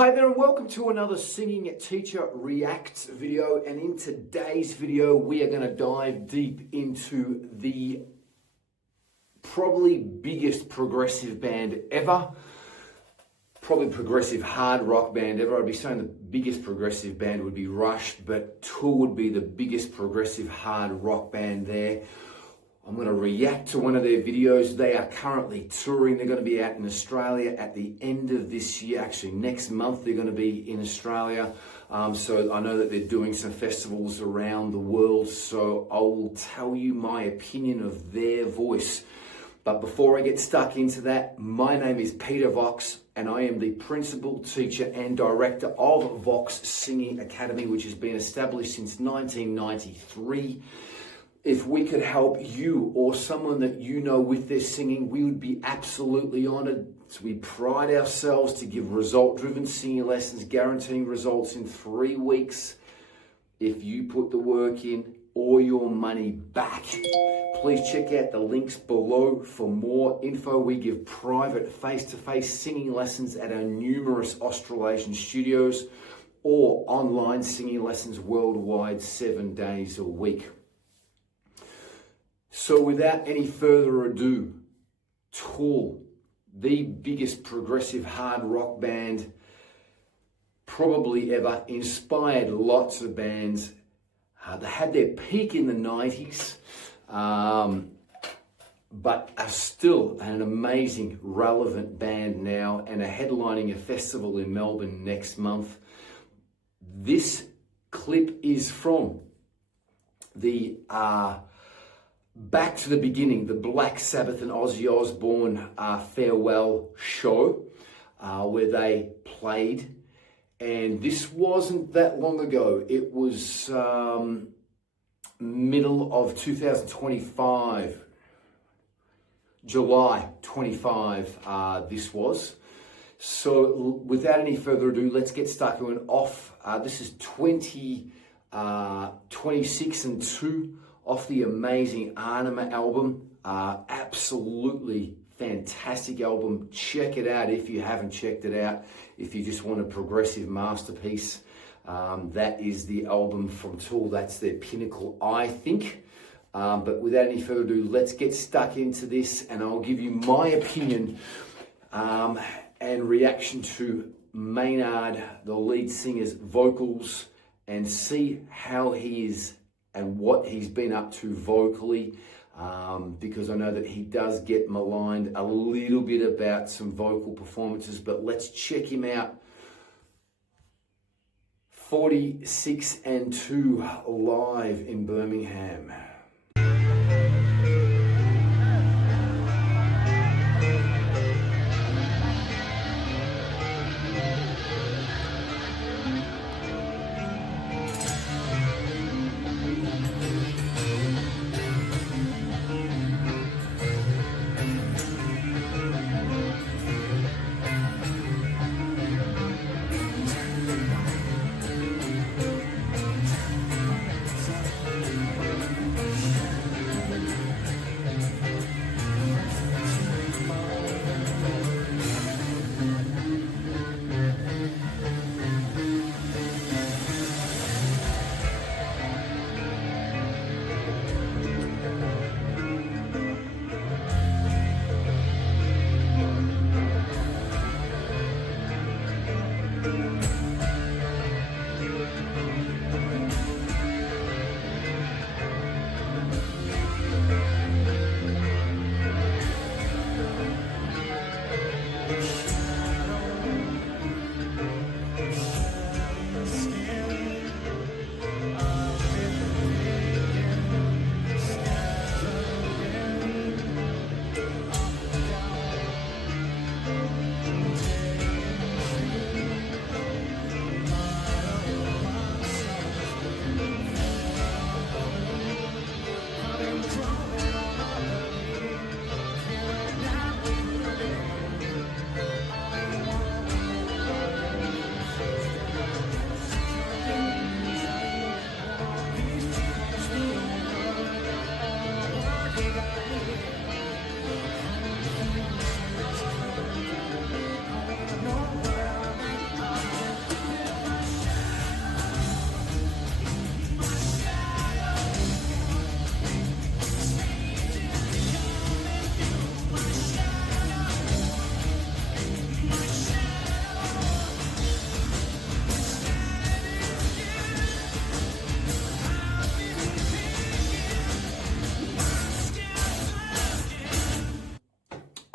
Hi there and welcome to another Singing Teacher Reacts video, and in today's video we are going to dive deep into the probably biggest progressive band ever, probably progressive hard rock band ever. I'd be saying the biggest progressive band would be Rush, but Tool would be the biggest progressive hard rock band there. I'm going to react to one of their videos. They are currently touring. They're going to be out in Australia at the end of this year. Actually, next month they're going to be in Australia. So I know that they're doing some festivals around the world. So I will tell you my opinion of their voice. But before I get stuck into that, my name is Peter Vox, and I am the principal teacher and director of Vox Singing Academy, which has been established since 1993. If we could help you or someone that you know with their singing, we would be absolutely honored. So we pride ourselves to give result-driven singing lessons, guaranteeing results in 3 weeks. If you put the work in or your money back, please check out the links below for more info. We give private face-to-face singing lessons at our numerous Australasian studios or online singing lessons worldwide 7 days a week. So without any further ado, Tool, the biggest progressive hard rock band probably ever, inspired lots of bands. They had their peak in the 90s, but are still an amazing, relevant band now and are headlining a festival in Melbourne next month. This clip is from the Back to the Beginning, the Black Sabbath and Ozzy Osbourne farewell show where they played, and this wasn't that long ago. It was middle of 2025, July 25 this was. So without any further ado, let's get stuck off. This is 26 and 2 off the amazing Anima album. Absolutely fantastic album. Check it out if you haven't checked it out. If you just want a progressive masterpiece, that is the album from Tool. That's their pinnacle, I think. But without any further ado, let's get stuck into this, and I'll give you my opinion and reaction to Maynard, the lead singer's vocals, and see how he is and what he's been up to vocally, because I know that he does get maligned a little bit about some vocal performances, but let's check him out. 46 and 2 live in Birmingham.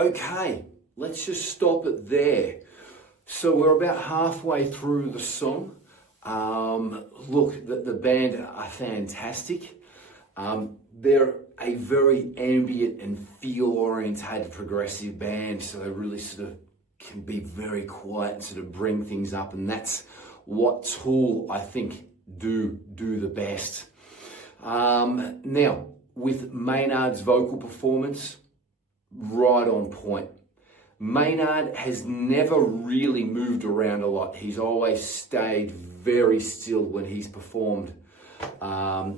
Okay, let's just stop it there. So we're about halfway through the song. Look, the band are fantastic. They're a very ambient and feel-orientated progressive band, so they really sort of can be very quiet and sort of bring things up, and that's what Tool, I think, do the best. Now, with Maynard's vocal performance, right on point. Maynard has never really moved around a lot. He's always stayed very still when he's performed.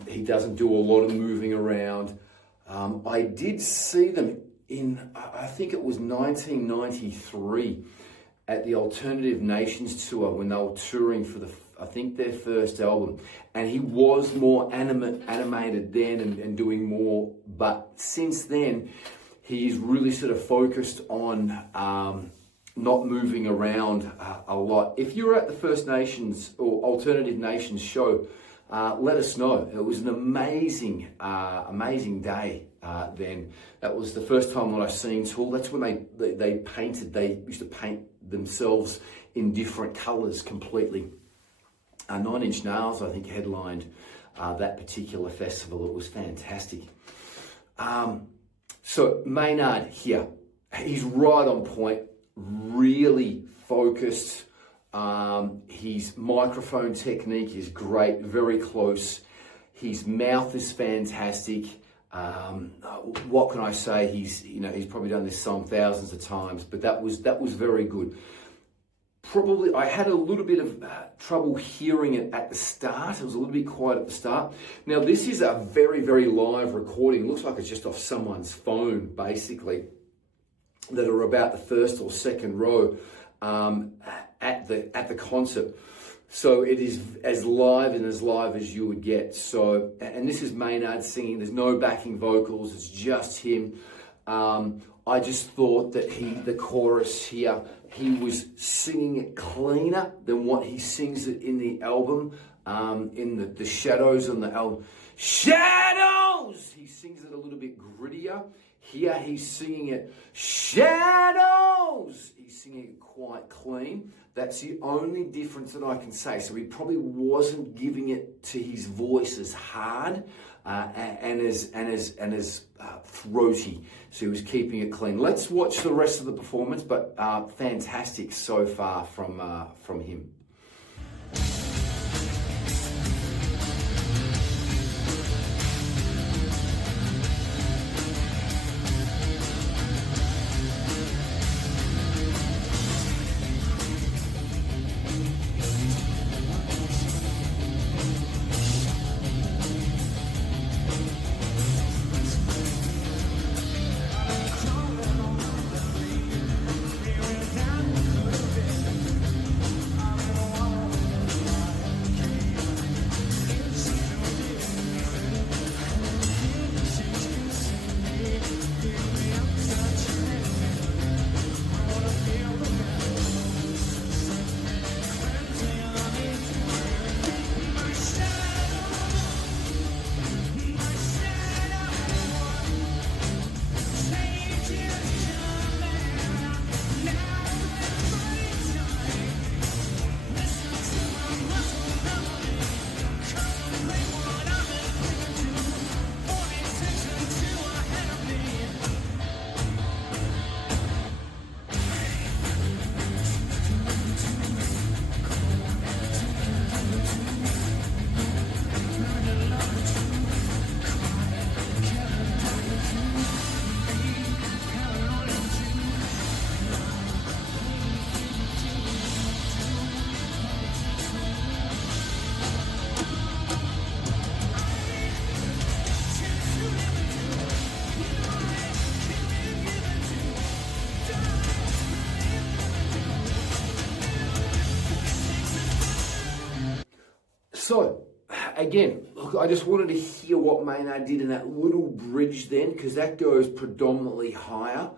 He doesn't do a lot of moving around. I did see them in, I think it was 1993, at the Alternative Nations tour when they were touring for I think their first album. And he was more animated then and doing more. But since then, he's really sort of focused on not moving around a lot. If you were at the First Nations or Alternative Nations show, let us know. It was an amazing day then. That was the first time that I seen Tool. That's when they used to paint themselves in different colours completely. 9 Inch Nails, I think, headlined that particular festival. It was fantastic. So Maynard here, he's right on point, really focused. His microphone technique is great, very close. His mouth is fantastic. What can I say? He's probably done this song thousands of times, but that was very good. Probably, I had a little bit of trouble hearing it at the start. It was a little bit quiet at the start. Now, this is a very, very live recording. It looks like it's just off someone's phone, basically, that are about the first or second row at the concert. So it is as live as you would get. So, and this is Maynard singing. There's no backing vocals. It's just him. I just thought that the chorus here, he was singing it cleaner than what he sings it in the album, in the Shadows on the album. Shadows! He sings it a little bit grittier. Here he's singing it, Shadows! He's singing it quite clean. That's the only difference that I can say. So he probably wasn't giving it to his voice as hard and as throaty. So he was keeping it clean. Let's watch the rest of the performance, but fantastic so far from him. So, again, look, I just wanted to hear what Maynard did in that little bridge then, because that goes predominantly higher.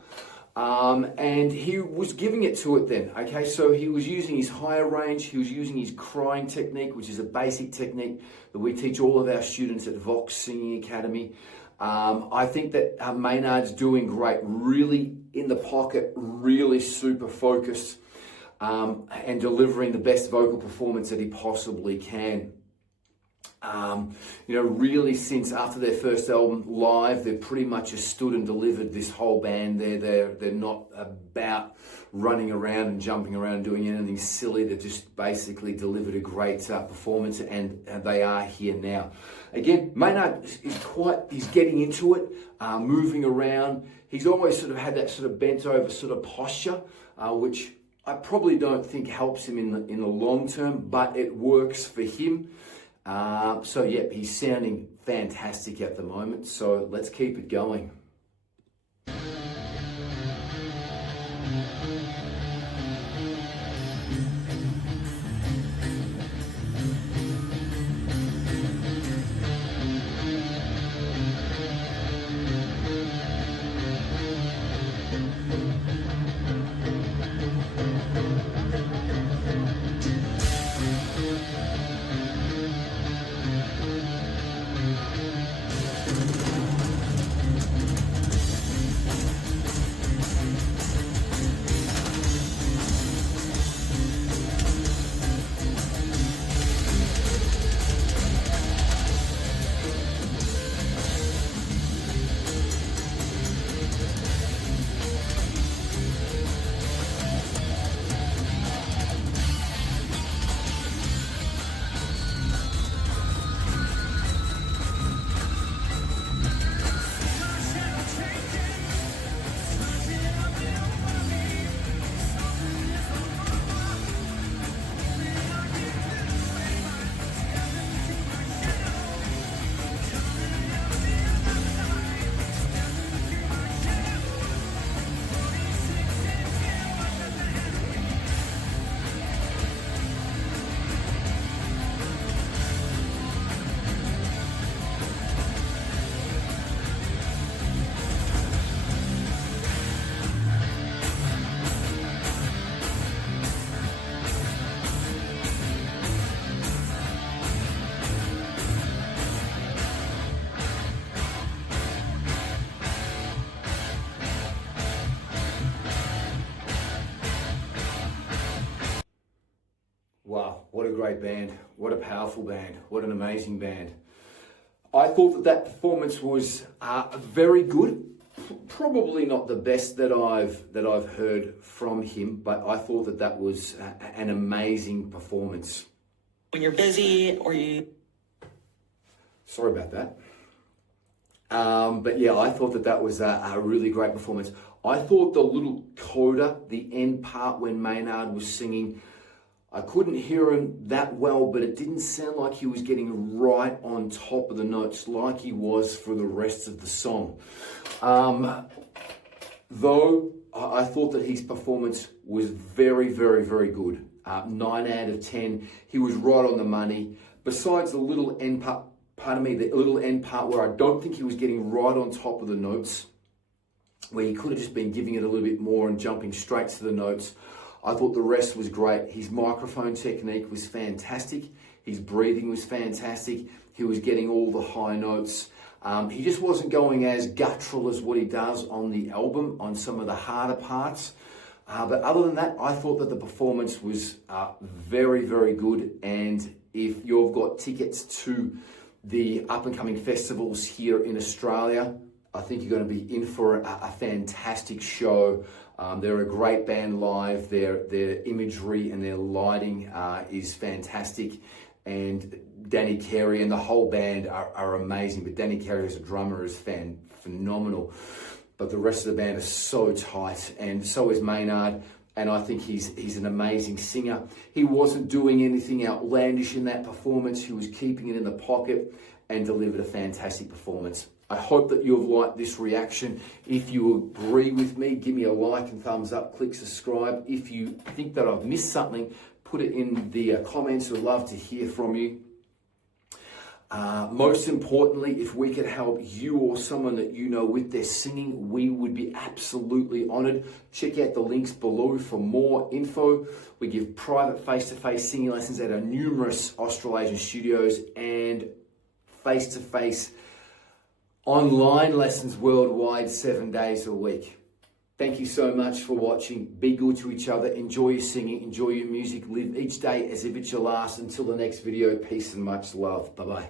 And he was giving it to it then, okay? So he was using his higher range, he was using his crying technique, which is a basic technique that we teach all of our students at Vox Singing Academy. I think that Maynard's doing great, really in the pocket, really super focused, and delivering the best vocal performance that he possibly can. Really since after their first album, Live, they've pretty much just stood and delivered. This whole band. They're not about running around and jumping around and doing anything silly. They've just basically delivered a great performance, and they are here now. Again, Maynard he's getting into it, moving around. He's always sort of had that sort of bent over sort of posture, which I probably don't think helps him in the long term, but it works for him. He's sounding fantastic at the moment, so let's keep it going. Wow, what a great band. What a powerful band. What an amazing band. I thought that performance was very good. Probably not the best that I've heard from him, but I thought that was an amazing performance. When you're busy or you... Sorry about that. I thought that was a really great performance. I thought the little coda, the end part when Maynard was singing, I couldn't hear him that well, but it didn't sound like he was getting right on top of the notes like he was for the rest of the song. Though I thought that his performance was very, very, very good. 9 out of 10. He was right on the money. Besides the little end part, the little end part where I don't think he was getting right on top of the notes, where he could have just been giving it a little bit more and jumping straight to the notes. I thought the rest was great. His microphone technique was fantastic. His breathing was fantastic. He was getting all the high notes. He just wasn't going as guttural as what he does on the album, on some of the harder parts. But other than that, I thought that the performance was very, very good. And if you've got tickets to the up-and-coming festivals here in Australia, I think you're going to be in for a fantastic show. They're a great band live. Their imagery and their lighting is fantastic. And Danny Carey and the whole band are amazing. But Danny Carey as a drummer is phenomenal. But the rest of the band is so tight, and so is Maynard. And I think he's an amazing singer. He wasn't doing anything outlandish in that performance. He was keeping it in the pocket and delivered a fantastic performance. I hope that you've liked this reaction. If you agree with me, give me a like and thumbs up, click subscribe. If you think that I've missed something, put it in the comments. We'd love to hear from you. Most importantly, if we could help you or someone that you know with their singing, we would be absolutely honored. Check out the links below for more info. We give private face-to-face singing lessons at our numerous Australasian studios and face-to-face online lessons worldwide, 7 days a week. Thank you so much for watching. Be good to each other. Enjoy your singing. Enjoy your music. Live each day as if it's your last. Until the next video, peace and much love. Bye-bye.